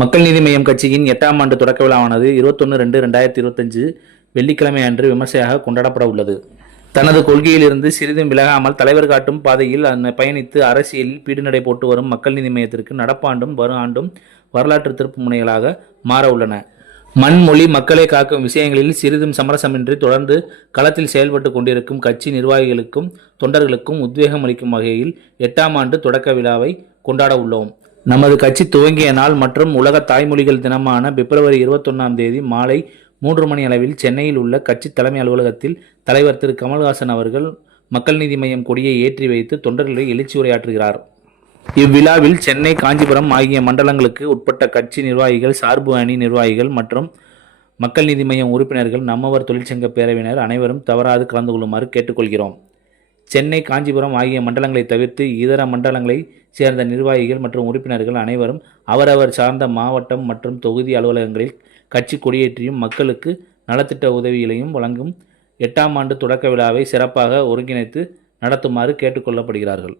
மக்கள் நீதி மய்யம் கட்சியின் 8ஆம் ஆண்டு தொடக்க விழாவானது 21/2/2025 வெள்ளிக்கிழமை அன்று விமர்சையாக கொண்டாடப்பட உள்ளது. தனது கொள்கையிலிருந்து சிறிதும் விலகாமல் தலைவர் காட்டும் பாதையில் பயணித்து அரசியலில் பீடுநடை போட்டு வரும் மக்கள் நீதி மய்யத்திற்கு நடப்பாண்டும் வரும் ஆண்டும் வரலாற்று திருப்பு முனைகளாக மாற உள்ளன. மண் மொழி மக்களை காக்கும் விஷயங்களில் சிறிதும் சமரசமின்றி தொடர்ந்து களத்தில் செயல்பட்டு கொண்டிருக்கும் கட்சி நிர்வாகிகளுக்கும் தொண்டர்களுக்கும் உத்வேகம் அளிக்கும் வகையில் 8ஆம் ஆண்டு தொடக்க விழாவை கொண்டாட உள்ளோம். நமது கட்சி துவங்கிய நாள் மற்றும் உலக தாய்மொழிகள் தினமான பிப்ரவரி 21ஆம் தேதி மாலை 3 மணி அளவில் சென்னையில் உள்ள கட்சி தலைமை அலுவலகத்தில் தலைவர் திரு கமல்ஹாசன் அவர்கள் மக்கள் நீதி மய்யம் கொடியை ஏற்றி வைத்து தொண்டர்களை எழுச்சி உரையாற்றுகிறார். இவ்விழாவில் சென்னை, காஞ்சிபுரம் ஆகிய மண்டலங்களுக்கு உட்பட்ட கட்சி நிர்வாகிகள், சார்பு அணி நிர்வாகிகள் மற்றும் மக்கள் நீதி மய்யம் உறுப்பினர்கள், நம்மவர் தொழிற்சங்க பேரவையினர் அனைவரும் தவறாது கலந்து கொள்ளுமாறு கேட்டுக்கொள்கிறோம். சென்னை, காஞ்சிபுரம் ஆகிய மண்டலங்களை தவிர்த்து இதர மண்டலங்களை சேர்ந்த நிர்வாகிகள் மற்றும் உறுப்பினர்கள் அனைவரும் அவரவர் சார்ந்த மாவட்டம் மற்றும் தொகுதி அலுவலகங்களில் கட்சி கொடியேற்றியும் மக்களுக்கு நலத்திட்ட உதவிகளையும் வழங்கும் 8ஆம் ஆண்டு தொடக்க விழாவை சிறப்பாக ஒருங்கிணைத்து நடத்துமாறு கேட்டுக்கொள்ளப்படுகிறார்கள்.